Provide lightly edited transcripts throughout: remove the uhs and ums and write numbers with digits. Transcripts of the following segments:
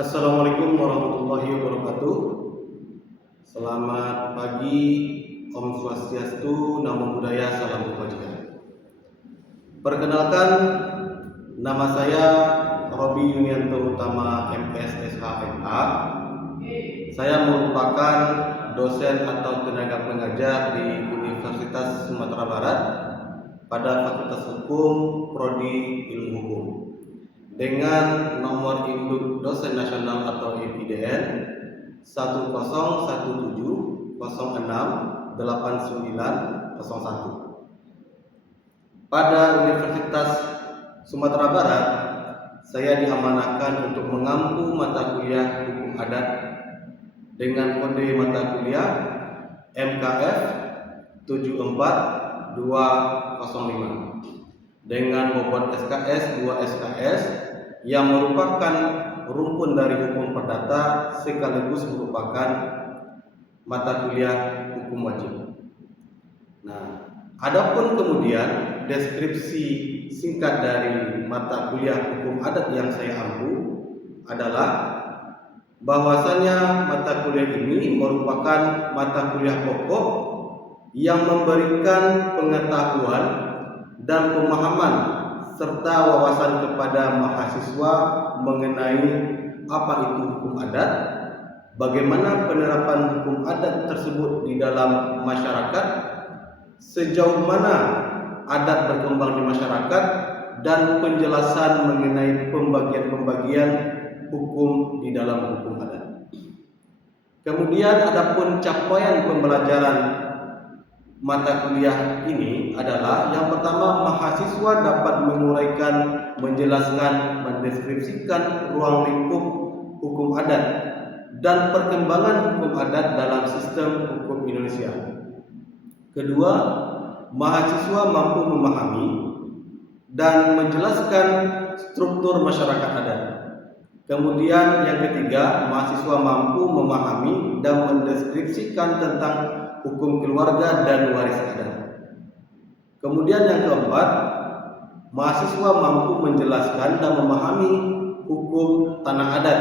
Assalamualaikum warahmatullahi wabarakatuh. Selamat pagi, Om Swastiastu, Namo Buddhaya, Salam Kebajikan. Perkenalkan, nama saya Robi Yunianto Utama MS SHMA. Saya merupakan dosen atau tenaga pengajar di Universitas Sumatera Barat pada Fakultas Hukum Prodi Ilmu Hukum dengan nomor induk dosen nasional atau IPDN 1017068901. Pada Universitas Sumatera Barat, saya diamanahkan untuk mengampu mata kuliah hukum adat dengan kode mata kuliah MKF 74205 dengan bobot SKS 2 SKS yang merupakan rumpun dari hukum perdata sekaligus merupakan mata kuliah hukum wajib. Nah, adapun kemudian deskripsi singkat dari mata kuliah hukum adat yang saya ampu adalah bahwasanya mata kuliah ini merupakan mata kuliah pokok yang memberikan pengetahuan dan pemahaman serta wawasan kepada mahasiswa mengenai apa itu hukum adat, bagaimana penerapan hukum adat tersebut di dalam masyarakat, sejauh mana adat berkembang di masyarakat, dan penjelasan mengenai pembagian-pembagian hukum di dalam hukum adat. Kemudian adapun capaian pembelajaran mata kuliah ini adalah yang pertama, mahasiswa dapat menguraikan, menjelaskan, mendeskripsikan ruang lingkup hukum adat dan perkembangan hukum adat dalam sistem hukum Indonesia. Kedua, mahasiswa mampu memahami dan menjelaskan struktur masyarakat adat. Kemudian yang ketiga, mahasiswa mampu memahami dan mendeskripsikan tentang hukum keluarga dan waris adat. Kemudian yang keempat, mahasiswa mampu menjelaskan dan memahami hukum tanah adat.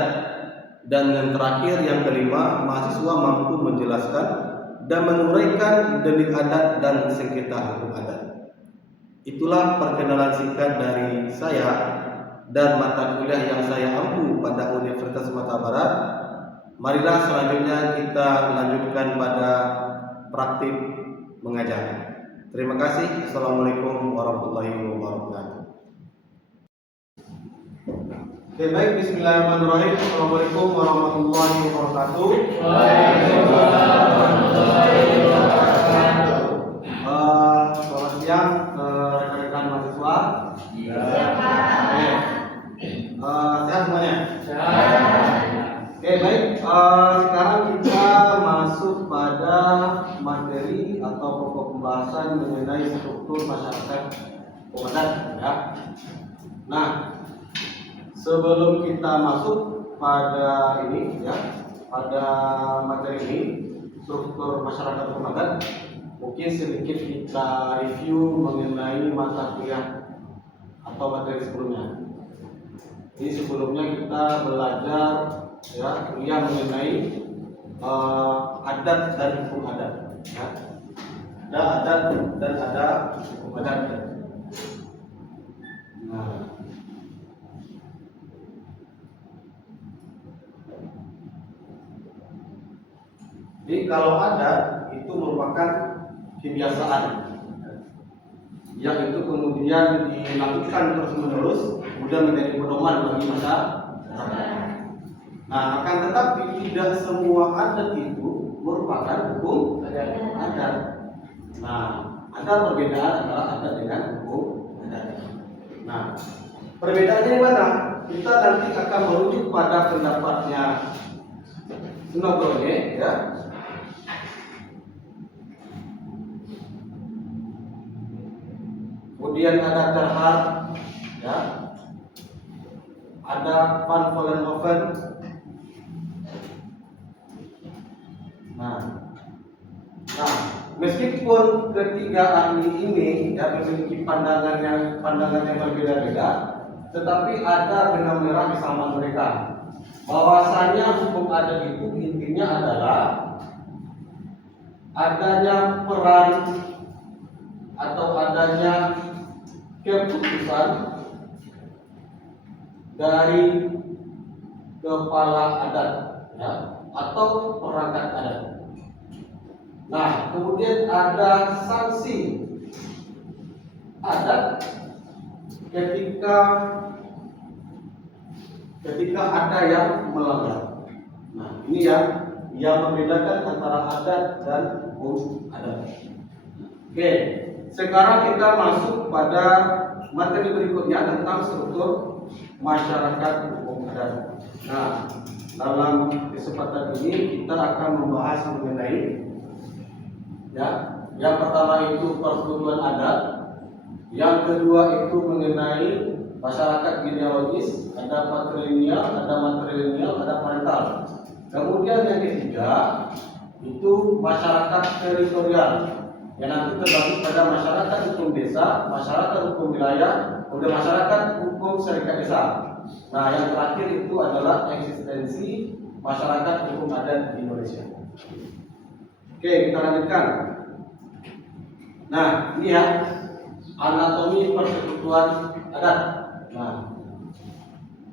Dan yang terakhir, yang kelima, mahasiswa mampu menjelaskan dan menguraikan delik adat dan sengketa hukum adat. Itulah perkenalan singkat dari saya dan mata kuliah yang saya ampu pada Universitas Sumatera Barat. Marilah selanjutnya kita lanjutkan pada praktik mengajar. Terima kasih. Assalamualaikum warahmatullahi wabarakatuh. Oke, baik. Bismillahirrahmanirrahim. Assalamualaikum warahmatullahi wabarakatuh. Waalaikumsalam warahmatullahi wabarakatuh. Selamat siang rekan-rekan mahasiswa. Sehat semuanya? Oke, baik. Sekarang kita masuk pada materi atau pokok pembahasan mengenai struktur masyarakat hukum adat, ya. Nah, sebelum kita masuk pada ini, ya, pada materi ini, struktur masyarakat hukum adat, mungkin sedikit kita review mengenai mata kuliah atau materi sebelumnya. Jadi sebelumnya kita belajar, ya, kuliah mengenai adat dan hukum adat, ya. Ada adat dan ada hukum adat. Nah, jadi kalau adat itu merupakan kebiasaan yang itu kemudian dilakukan terus-menerus, kemudian menjadi pedoman bagi masyarakat. Nah, akan tetapi tidak semua adat itu merupakan hukum adat. Nah, ada perbedaan antara adat dengan hukum adat. Nah, perbedaannya di mana? Kita nanti akan merujuk pada pendapatnya Sunan Bonang, ya. Kemudian ada Gerhard, ya. Ada Van Vollenhoven. Nah, meskipun ketiga ahli ini, ya, memiliki pandangan yang berbeda-beda, tetapi ada benang merah kesamaan mereka. bahwasanya hukum adat itu intinya adalah adanya peran atau adanya keputusan dari kepala adat, ya, atau perangkat adat. Nah, kemudian ada sanksi adat ketika ada yang melanggar. Nah, ini yang membedakan antara adat dan hukum adat. Oke, sekarang kita masuk pada materi berikutnya tentang struktur masyarakat hukum adat. Nah, dalam kesempatan ini kita akan membahas mengenai, ya, yang pertama itu persetujuan adat, yang kedua itu mengenai masyarakat genealogis, ada matrilineal, ada parental. Kemudian yang ketiga itu masyarakat teritorial, yang nanti terbagi pada masyarakat hukum desa, masyarakat hukum wilayah, kemudian masyarakat hukum syarikat desa. Nah, yang terakhir itu adalah eksistensi masyarakat hukum adat di Indonesia. Oke, kita lanjutkan. Nah, ini ya anatomi persekutuan adat. Nah,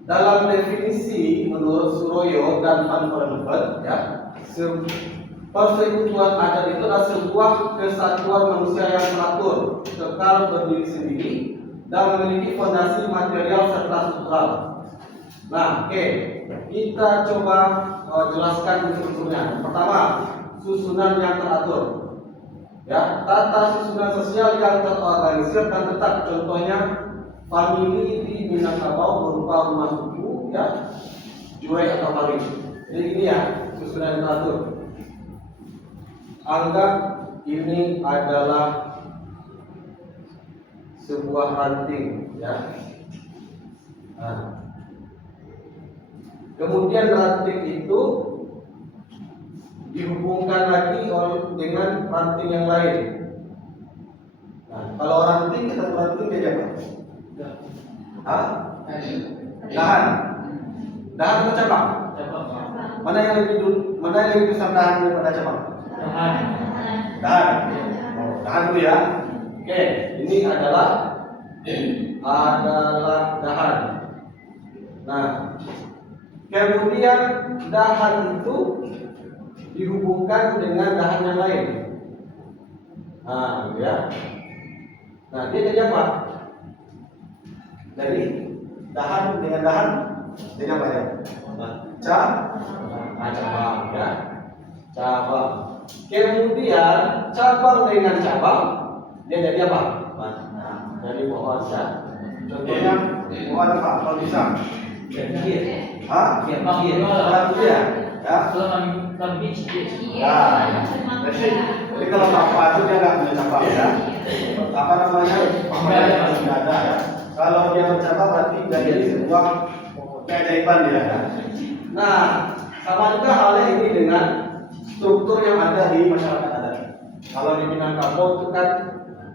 dalam definisi menurut Suroyo dan Van Vollenhoven, ya, persekutuan adat itu adalah sebuah kesatuan manusia yang teratur, kekal berdiri sendiri, dan memiliki fondasi material serta struktural. Nah, oke, kita coba jelaskan strukturnya. Pertama, susunan yang teratur, ya, tata susunan sosial yang terorganisir dan tetap. Contohnya, famili di Minangkabau berupa rumah suku, ya, jurai atau paling. Jadi ini ya susunan yang teratur. Anggap ini adalah sebuah ranting, ya. Nah, kemudian ranting itu dihubungkan lagi dengan ranting yang lain. Nah, kalau ranting kita ranting dia apa? Hah? Dahan. Dahan atau cabang? Mana yang lebih besar dahan daripada cabang? Dahan. Oh, dahan dulu ya. Oke, ini adalah dahan. Nah, kemudian dahan itu dihubungkan dengan dahan yang lain. Nah, ya. Nah, dia jadi apa? Jadi dahan dengan dahan jadi apa ya? Cabang, ya. Cabang. Kemudian cabang dengan cabang dia jadi apa? Nah, dari pohon, ya. Contohnya pohon apa? Pohon pisang. Hah? Ya. Jadi kalau apa itu dia nggak punya cabang, ya. Apa namanya? Masih ada, ya. Kalau dia bercabang berarti jadi sebuah keajaiban dia, ya. Nah, sama juga halnya ini dengan struktur yang ada di masyarakat adat. Kalau di Minangkabau itu kan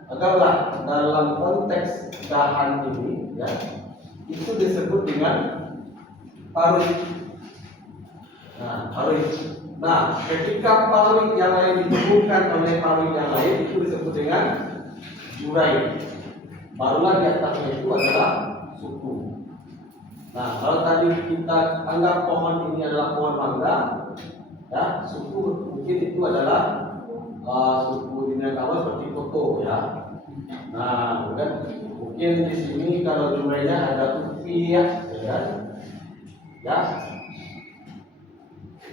agaklah dalam konteks dahan ini, ya, itu disebut dengan paruh. Nah, paruh. Nah, ketika paruh yang lain dihubungkan oleh paruh yang lain itu disebut dengan jurai. Barulah di atasnya itu adalah suku. Nah, kalau tadi kita anggap pohon ini adalah pohon mangga, ya, suku mungkin itu adalah suku di Minangkabau seperti Toto, ya. Nah, mungkin di sini kalau jumlahnya ada Upi, ya, ya.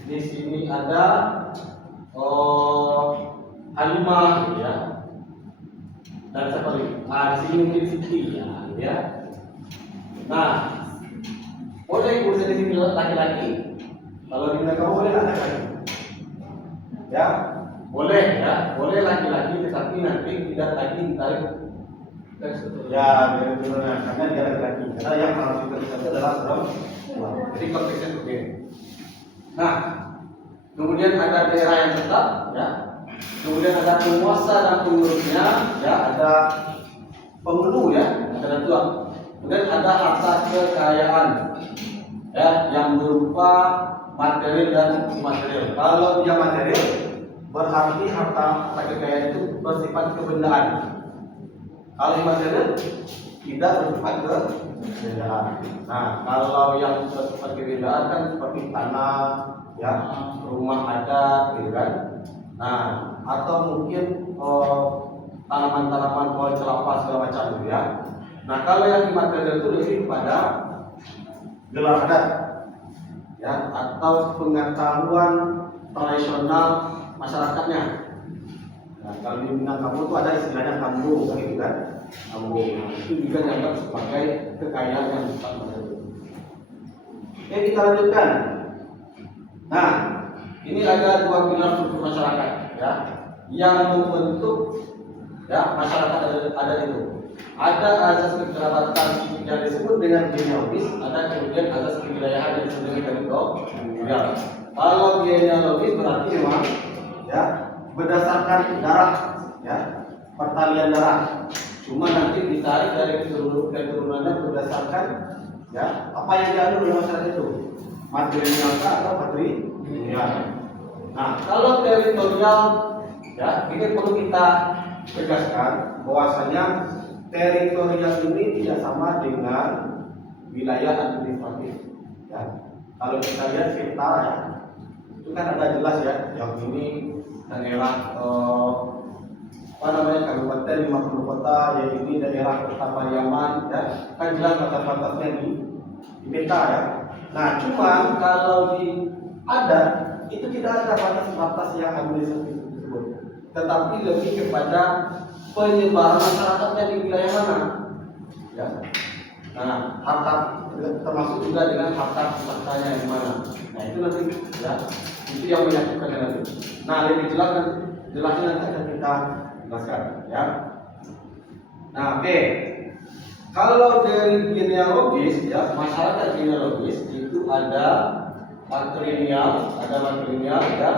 Di sini ada Halimah, ya. Dan seperti di sini mungkin Siti, ya. Nah, boleh ibu di sini laki-laki. Kalau di Minangkabau boleh laki-laki, ya. Boleh, ya, boleh laki-laki, tetapi nanti tidak lagi ditarik. Ya, karena dia laki-laki. Karena yang harus kita adalah perempuan. Jadi konteksnya seperti ini. Nah, kemudian ada daerah yang tetap, ya. Kemudian ada penguasa dan pengurusnya, ya. Ada penghulu, ya. Ada dua. Kemudian ada harta kekayaan, ya, yang berupa material dan imaterial. Kalau dia material, berarti harta kekayaan itu bersifat kebendaan. Kalau imaterial, tidak bersifat kebendaan. Nah, kalau yang bersifat kebendaan kan seperti tanah, ya, rumah adat, gitu kan. Nah, atau mungkin tanaman-tanaman pohon kelapa segala macam, gitu ya. Nah, kalau yang imaterial itu lebih kepada gelar adat, ya, atau pengetahuan tradisional masyarakatnya. Nah, kalau di Minangkabau itu ada istilahnya kampung, gitu kan? Kampung itu juga dianggap sebagai kekayaan yang bersifat material. Oke, kita lanjutkan. Nah, ini ada dua pilar struktur masyarakat, ya, yang membentuk, ya, masyarakat ada itu. Ada azas kekerabatan yang disebut dengan genealogis, ada kemudian azas kewilayahan yang disebut dengan teritorial. Kalau genealogis berarti memang, ya, berdasarkan darah, ya, pertalian darah. Cuma nanti ditarik dari keturunannya berdasarkan, ya, apa yang dianut oleh masyarakat itu, matrilineal atau patrilineal. Nah, kalau teritorial, ya, ini perlu kita tegaskan bahwasanya teritorial ini tidak sama dengan wilayah administratif, ya. Kalau kita lihat peta, ya, itu kan ada jelas, ya, yang ini daerah kabupaten 50 kota, yang ini daerah Kota Pariaman, ya, kan jelas batas-batasnya di peta, ya. Nah, cuma kalau di adat itu tidak ada batas-batas yang administratif tersebut, tetapi lebih kepada penyebaran masyarakatnya di wilayah mana, ya. Nah, harta termasuk juga dengan harta pusakanya di mana. Nah, itu nanti, ya, itu yang menyatukan nanti. Nah, lebih jelasnya nanti akan kita jelaskan, ya. Nah, oke. Kalau dari genealogis, ya, masyarakat genealogis itu ada matrilineal, ya.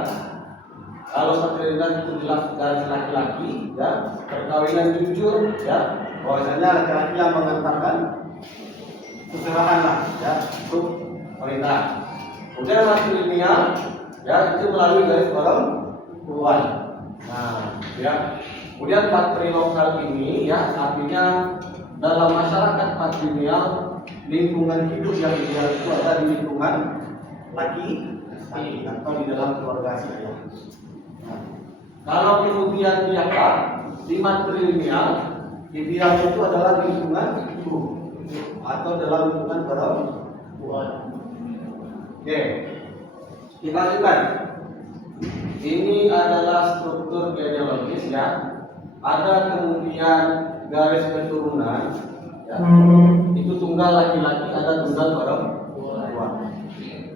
Kalau matrilineal itu jelas dari laki-laki, ya, perkawinan jujur, ya, bahwasanya laki-laki yang mengantarkan keserahan lah, ya, untuk wanita. Kemudian matrilineal, ya, itu melalui garis perempuan. Nah, ya, kemudian patrilokal ini, ya, artinya dalam masyarakat patrilineal lingkungan hidup yang ideal itu ada di lingkungan laki atau di dalam keluarga si ayah. Nah, kalau kemudian di apa? Di matrilineal, idealnya itu adalah di lingkungan ibu atau dalam lingkungan perempuan. Oke, kita lanjutkan. Ini adalah struktur genealogis, ya. Ada kemudian garis keturunan, ya. Itu tunggal laki-laki, ada tunggal perempuan.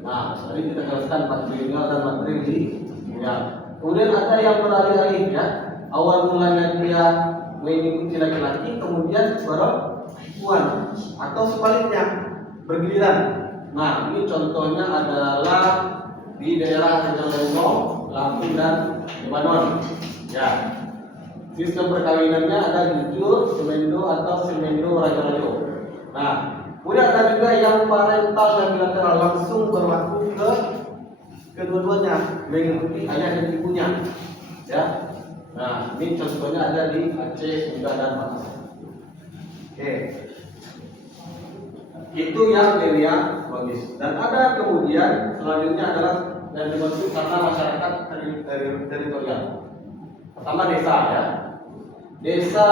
Nah, tadi kita jelaskan matrilineal dan matrilineal. Kemudian ada yang beralih-alih, ya. Awal mulanya dia mengikuti laki-laki, kemudian perempuan, atau sebaliknya bergiliran. Nah, ini contohnya adalah di daerah Rejang Lampung dan Lebanon, ya. Sistem perkawinannya ada jujur, semendo atau semendo raja-raja. Nah, kemudian ada juga yang parental dan bilateral, langsung berlaku ke kedua-duanya, mengikuti ayah dan ibunya, ya. Nah, ini contohnya ada di Aceh, Sunda, dan Makassar. Oke, itu yang genealogis. Dan ada kemudian selanjutnya adalah yang dimaksud karena masyarakat teritorial. Pertama desa, ya. Desa,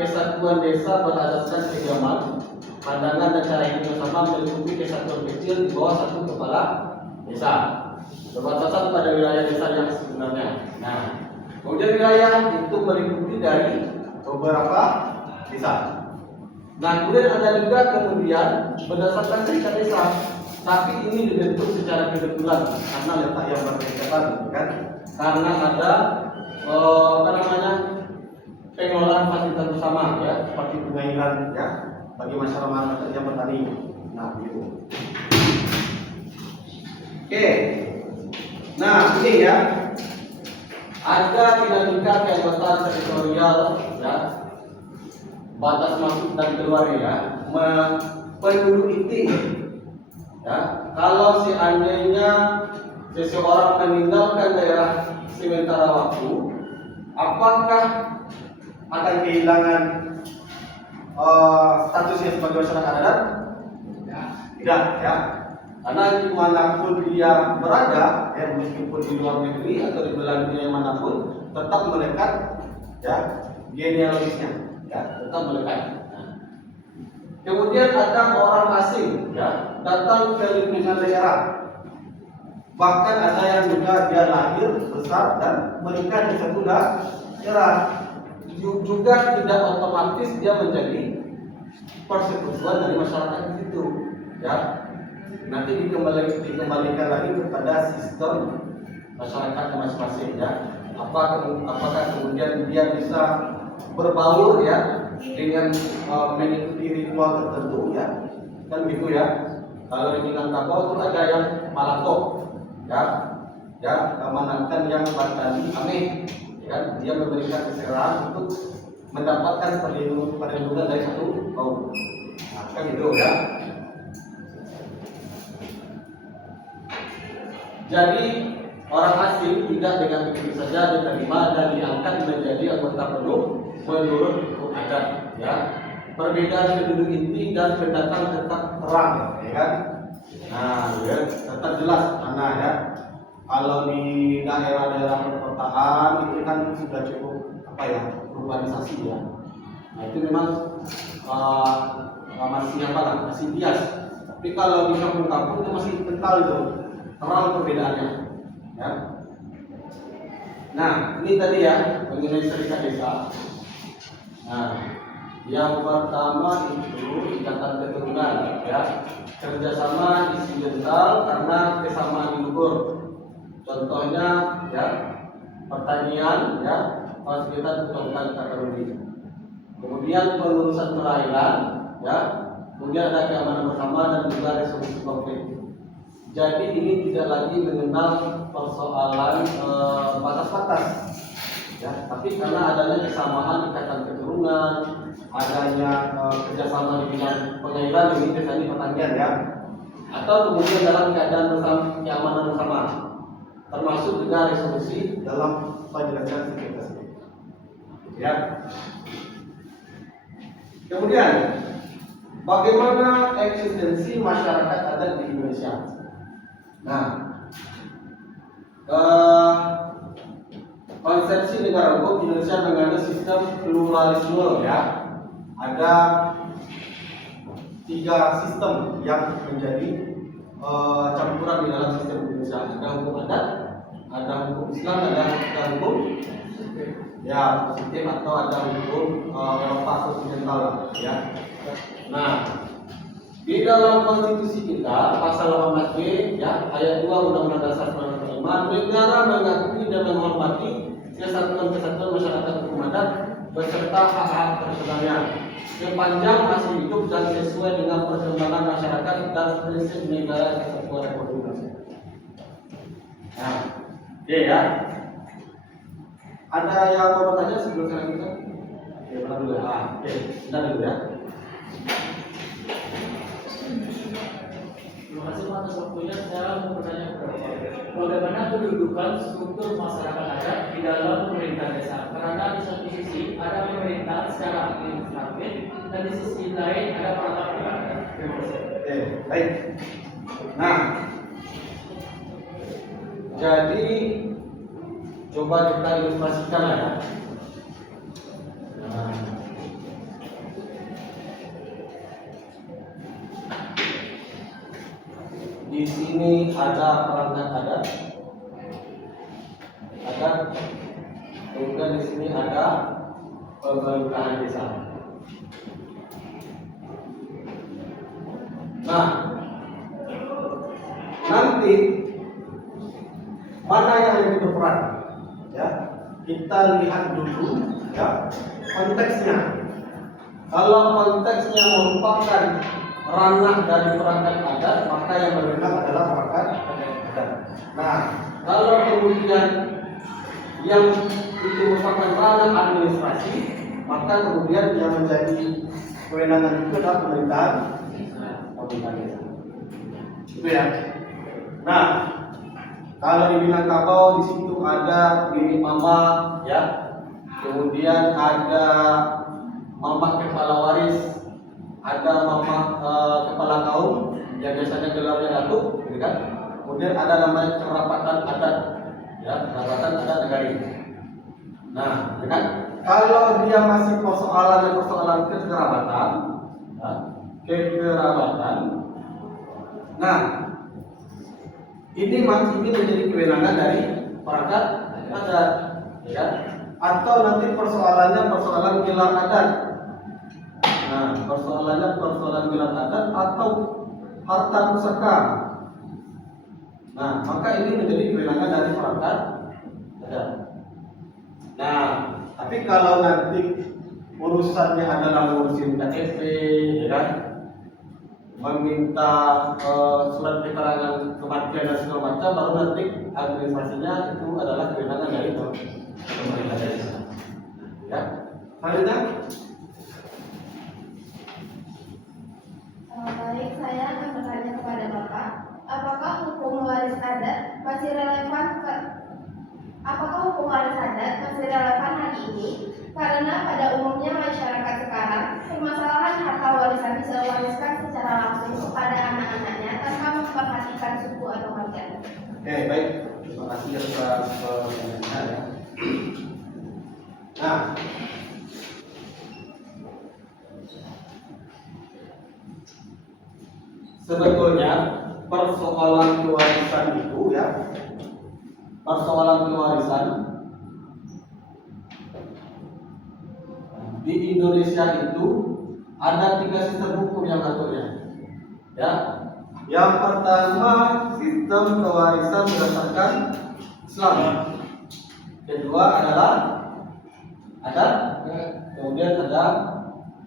kesatuan desa berasaskan keagamaan, pandangan dan cara hidup yang sama meliputi kesatuan kecil di bawah satu kepala desa, berbatasan pada wilayah desa yang sebenarnya. Nah, kemudian wilayah itu meliputi dari beberapa desa. Nah, kemudian ada juga kemudian berdasarkan cerita desa, tapi ini dibentuk secara kebetulan karena letak yang berdekatan, kan? Karena ada pengelolaan fasilitas bersama, ya, seperti pengairan, ya, bagi masyarakat yang bertani. Nah, gitu. Oke. Nah, ini, ya, ada dinamika keanggotaan teritorial, ya, batas masuk dan keluar, ya, penduduk inti Ya, kalau seandainya seseorang meninggalkan daerah sementara waktu, apakah akan kehilangan statusnya sebagai masyarakat adat? Tidak, ya. Karena dimanapun dia berada, ya, meskipun di luar negeri atau di belahan dunia manapun, tetap melekat, ya, genealogisnya, ya, tetap melekat. Nah. Kemudian ada orang asing, ya, datang ke lingkungan daerah. Bahkan ada yang juga dia lahir, besar, dan menikah di satu daerah. Juga tidak otomatis dia menjadi persekutuan dari masyarakat itu, ya. Nanti dikembalikan lagi kepada sistem masyarakat masing-masing, ya. Apakah kemudian dia bisa berbaur, ya, dengan mengikuti ritual tertentu, ya, kan gitu, ya. Kalau di Minangkabau itu ada yang malakok, ya, menangkan yang batani aneh, ya, dia memberikan keserahan untuk mendapatkan perlindungan dari satu kaum. Nah, kan gitu, ya. Jadi orang asing tidak dengan begitu saja diterima dan diangkat menjadi anggota penuh menurut hukum adat, ya. Perbedaan penduduk inti dan pendatang tetap terang, ya kan? Nah, ya, tetap jelas mana, ya. Kalau di daerah-daerah perkotaan itu kan sudah cukup urbanisasi, ya. Nah, itu memang masih bias. Tapi kalau di kampung-kampung itu masih kental itu, terang perbedaannya, ya. Nah, ini tadi, ya, mengenai serikat desa. Nah, yang pertama itu ikatan keturunan, ya, kerjasama insidental karena kesamaan leluhur. Contohnya, ya, pertanian, ya, fasilitas keturunan takaruni. Kemudian pengurusan perairan, ya, kemudian ada keamanan bersama dan juga resolusi konflik. Jadi ini tidak lagi mengenal persoalan batas-batas, ya, tapi karena adanya kesamaan ikatan keturunan, adanya kerjasama di bidang pengairan, ini biasanya pertanian, ya, atau kemudian dalam keadaan keamanan bersama, termasuk juga resolusi dalam penyelesaian sengketa, ya. Kemudian, bagaimana eksistensi masyarakat adat di Indonesia? Nah, konsepsi negara hukum Indonesia mengandung sistem pluralisme, ya. Ada 3 sistem yang menjadi campuran di dalam sistem Indonesia. Ada hukum adat, ada hukum Islam, ada hukum, ya, positif, atau ada hukum Eropa kontinental, ya. Nah, di dalam konstitusi kita pasal 18B, ya, ayat 2 Undang-Undang Dasar 1945, negara mengakui dan menghormati kesatuan-kesatuan masyarakat hukum adat beserta hak-hak personalnya sepanjang masih hidup dan sesuai dengan perkembangan masyarakat dan prinsip negara kesatuan Republik Indonesia. Nah, oke, ya. Ada yang mau bertanya sebelum saya lanjutkan? Oke, benar dulu, ya. Oke, benar dulu, ya. Terima kasih atas waktunya. Saya mau bertanya kepada Pak, bagaimana kedudukan struktur masyarakat adat di dalam pemerintah desa? Karena di satu sisi ada pemerintahan secara administratif dan di sisi lain ada perangkat adat. Terima kasih. Oke, baik. Nah, jadi coba kita ilustrasikan, ya. Nah, di sini ada perangkat adat, kemudian di sini ada pemerintahan desa. Nah, nanti mana yang lebih berperan, ya? Kita lihat dulu, ya, konteksnya. Kalau konteksnya merupakan ranah dari perangkat adat, maka yang berwenang adalah perangkat adat. Nah, kalau kemudian yang itu merupakan ranah administrasi, maka kemudian yang menjadi kewenangan itu adalah pemerintahan desa. Itu ya. Nah, kalau di Minangkabau di situ ada Nini Mama ya. Kemudian ada Mama kepala waris, ada Mama kepala kaum yang biasanya gelarnya datuk, gitu kan? Kemudian ada namanya kerapatan adat, ya kerapatan adat negari. Nah, gitu kan? Kalau dia masih persoalan kekerabatan, ya, kekerabatan. Nah, ini menjadi kewenangan dari perangkat adat, ya. Atau nanti persoalan gelar adat. Nah, persoalan gelar adat atau harta pusaka. Nah, maka ini menjadi kewenangan dari perangkat adat. Nah, tapi kalau nanti urusannya adalah ngurusin KTP, ya kan? Meminta surat keterangan kematian dan segala macam, baru nanti administrasinya itu adalah kewenangan dari pemerintah desa. Ya, selanjutnya. Baik, saya akan bertanya kepada Bapak, apakah hukum waris adat masih relevan hari ini? Karena pada umumnya masyarakat sekarang permasalahan harta warisan bisa diwariskan secara langsung kepada anak-anaknya tanpa memperhatikan suku atau marga. Oke, baik. Terima kasih atas pertanyaannya. Nah, sebetulnya persoalan kewarisan itu ya, di Indonesia itu ada 3 sistem hukum yang aturnya. Ya, yang pertama sistem kewarisan berdasarkan Islam. Kedua adalah adat, kemudian ada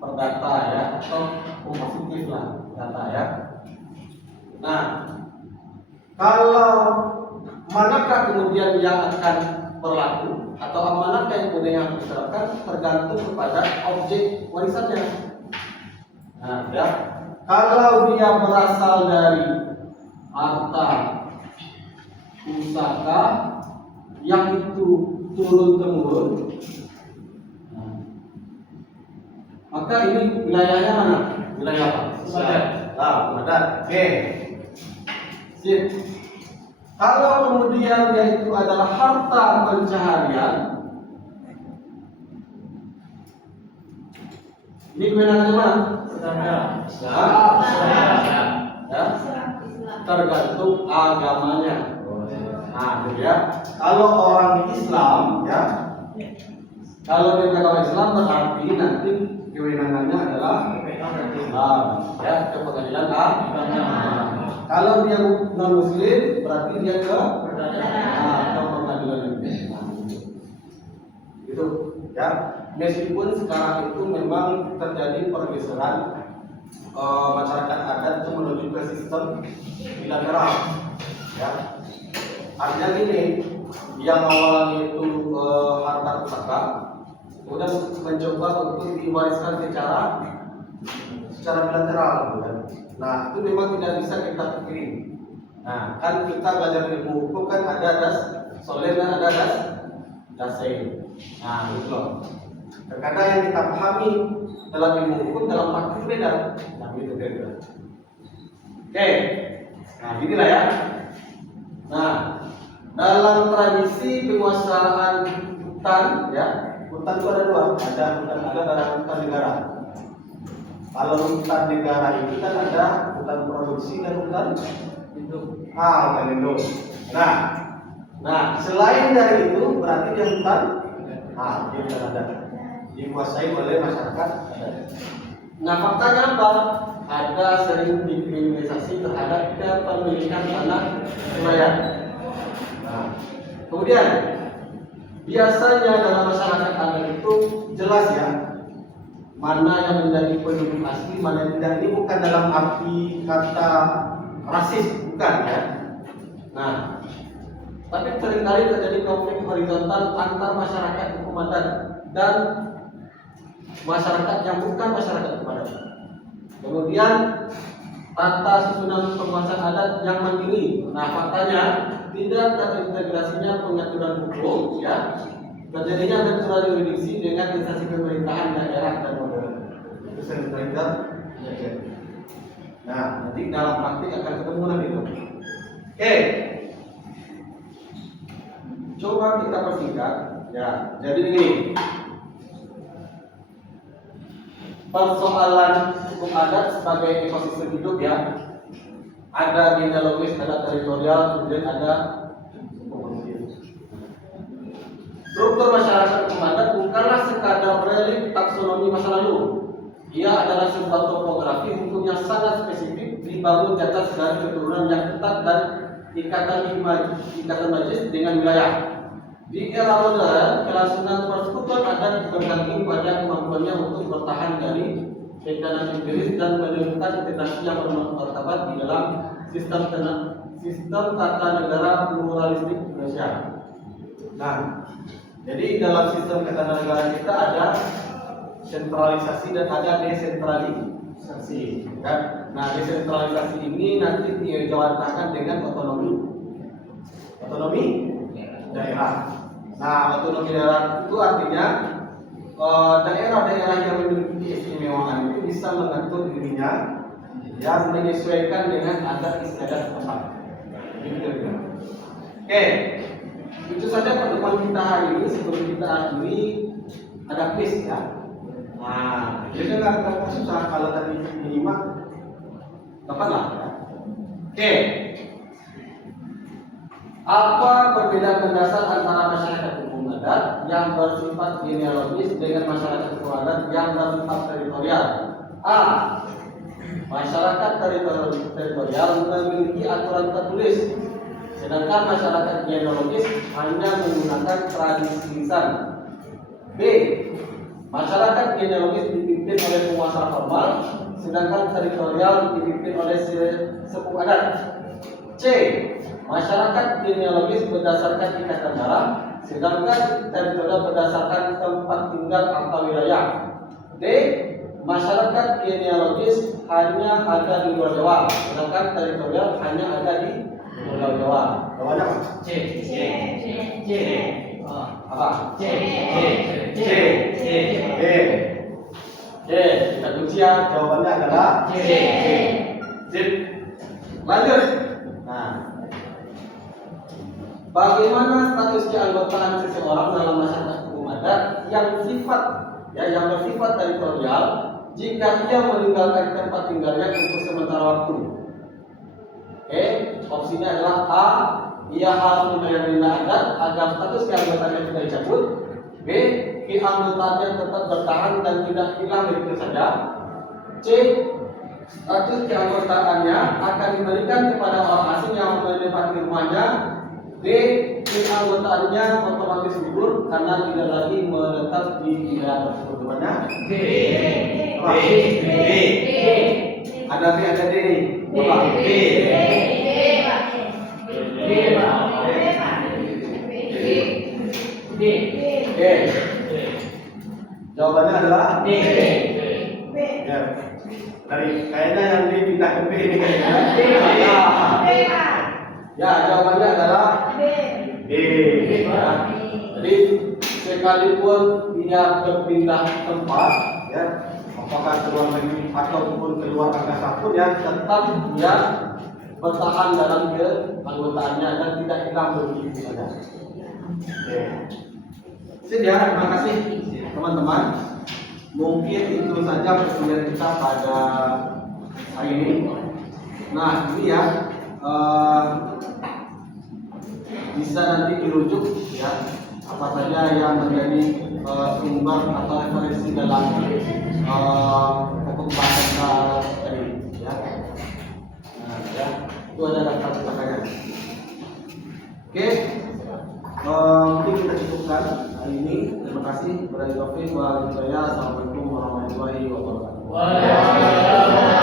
perdata ya, atau hukum positif lah data ya. Nah, kalau manakah kemudian yang akan berlaku atau manakah yang kemudian yang diterapkan tergantung kepada objek warisannya. Nah, ya, kalau dia berasal dari harta pusaka yang itu turun temurun, maka ini wilayahnya mana? Wilayah apa? Adat. Oke. Sip. Kalau kemudian dia itu adalah harta pencaharian, ini kewenangannya mana? Ya, tergantung agamanya. Nah, gitu ya. Kalau orang Islam, ya, kalau dia agama Islam berarti nanti kewenangannya adalah Islam, ya, ke pengadilan agama. Kalau dia non Muslim berarti dia ke pengadilan itu, ya. Meskipun sekarang itu memang terjadi pergeseran masyarakat adat itu menuju ke sistem bilateral, ya. Artinya gini, yang awalnya itu harta pusaka, kemudian mencoba untuk diwariskan secara bilateral, gitu. Nah, itu memang tidak bisa kita pikirin. Nah, kan kita belajar ilmu hukum kan ada das solen dan ada das sein. Nah, itu loh. Terkadang yang kita pahami dalam ilmu hukum dalam praktik beda. Nah, itu beda. Oke. Nah, inilah ya. Nah, dalam tradisi penguasaan hutan, ya, hutan itu ada 2, ada hutan adat dan hutan negara. Kalau hutan negara itu kan ada hutan produksi dan hutan lindung. Hutan lindung. Nah, selain dari itu berarti dia hutan, dia hutan adat, dikuasai oleh masyarakat adat. Nah, faktanya apa? Ada sering dikriminalisasi terhadap kepemilikan tanah wilayah. Nah, kemudian biasanya dalam masyarakat adat itu jelas ya, mana yang menjadi penduduk asli, mana yang tidak. Ini bukan dalam arti kata rasis, bukan ya. Nah, tapi seringkali terjadi konflik horizontal antar masyarakat hukum adat dan masyarakat yang bukan masyarakat hukum adat. Kemudian tata susunan penguasaan adat yang mandiri. Nah, faktanya tidak terintegrasinya pengaturan hukum, ya, terjadinya benturan yurisdiksi dengan instansi pemerintahan daerah dan modern. Itu sentralitas. Nah, nanti dalam praktik akan ketemu nanti itu. Oke, coba kita persingkat, ya. Jadi ini persoalan hukum adat sebagai ekosistem hidup, ya. Ada genealogis, ada teritorial, kemudian ada komunitas. Struktur masyarakat hukum adat bukanlah sekadar relik taksonomi masa lalu. Ia adalah sebuah topografi hukum yang sangat spesifik, dibangun di atas dari keturunan yang ketat dan ikatan majlis dengan wilayah. Di era modern, kelangsungan persekutuan adat bergantung pada kemampuannya untuk bertahan dari tekanan empiris dan menunjukkan integrasi yang bermartabat di dalam sistem tata negara pluralistik Indonesia. Nah, jadi dalam sistem ketatanegaraan kita ada sentralisasi dan ada desentralisasi, kan? Nah, desentralisasi ini nanti dijawantahkan dengan otonomi daerah. Nah, otonomi daerah itu artinya daerah-daerah yang memiliki keistimewaan itu bisa mengatur dirinya yang menyesuaikan dengan adat istiadat setempat. Oke, itu saja pertemuan kita hari ini. Sebelum kita akhiri ada quiz, ya. Nah, jadi nggak susah kalau tadi menyimak, dapat lah. Ya. Oke, apa perbedaan mendasar antara masyarakat hukum adat yang bersifat genealogis dengan masyarakat hukum adat yang bersifat teritorial? A. Masyarakat teritorial memiliki aturan tertulis, sedangkan masyarakat genealogis hanya menggunakan tradisi lisan. B. Masyarakat genealogis dipimpin oleh penguasa formal, sedangkan teritorial dipimpin oleh sepuh adat. C. Masyarakat genealogis berdasarkan ikatan darah, sedangkan teritorial berdasarkan tempat tinggal atau wilayah. D. Masyarakat genealogis hanya ada di luar Jawa, sedangkan teritorial hanya ada di Pulau Jawa. Jawabannya apa? C. Apa? C. Kita kunci ya. Jawabannya adalah C. Sip. Lanjut. Nah, bagaimana status keanggotaan seseorang dalam masyarakat hukum adat yang bersifat teritorial jika ia meninggalkan tempat tinggalnya untuk sementara waktu? Opsinya adalah A. Ia harus membayar denda adat agar status keanggotaannya tidak dicabut. B. Keanggotaannya tetap bertahan dan tidak hilang begitu saja. C. Status keanggotaannya akan diberikan kepada orang asing yang menempati rumahnya. D. Keanggotaannya otomatis gugur karena tidak lagi menetap di wilayah tersebut. B. Ada B, ada D nih. Coba. B. Jawabannya adalah D. Ya. Dari kayaknya yang D pindah ke B ini kayaknya. Ya, jawabannya adalah B. Ya. Jadi sekalipun dia berpindah tempat, ya, apakah ke luar negeri ataupun keluar angkasa pun, ya, tetap dia bertahan dalam keanggotaannya dan tidak hilang begitu saja. Oke. Sudah, terima kasih teman-teman. Mungkin itu saja perkuliahan kita pada hari ini. Nah, ini ya, bisa nanti dirujuk, ya, apa saja yang menjadi sumber atau referensi dalam pokok bahasan kita tadi, ya. Nah, ya, itu ada daftar pertanyaan. Oke, mungkin kita cukupkan hari ini. Terima kasih. Assalamualaikum warahmatullahi wabarakatuh. Waalaikumsalam.